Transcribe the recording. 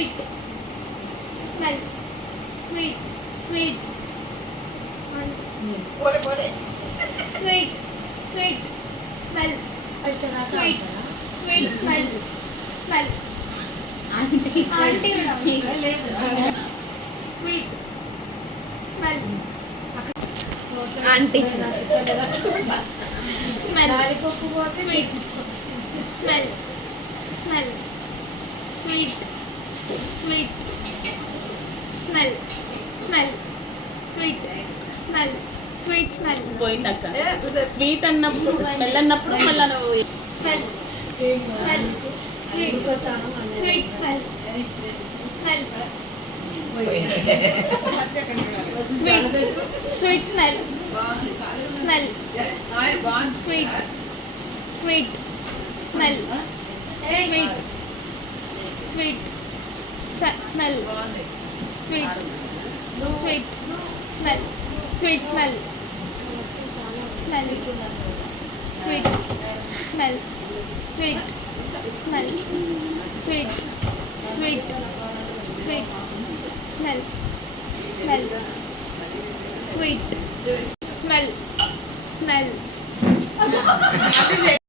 sweet, smell, sweet, sweet, sweet, sweet, smell, sweet, sweet, smell, smell. Auntie sweet, smell, auntie smell, sweet, smell, smell, sweet, sweet, smell, smell, sweet, smell, sweet, smell. పోయిందక్క sweet అన్నప్పుడు smell అన్నప్పుడు మళ్ళీ నువ్వు Smell, smell, sweet, sweet smell, smell, sweet, sweet smell, smell, sweet, sweet, smell, sweet, sweet, smell, sweet, sweet, smell, sweet smell, smell, sweet, smell, sweet, smell, sweet, sweet, sweet, smell, smell, sweet, smell, smell.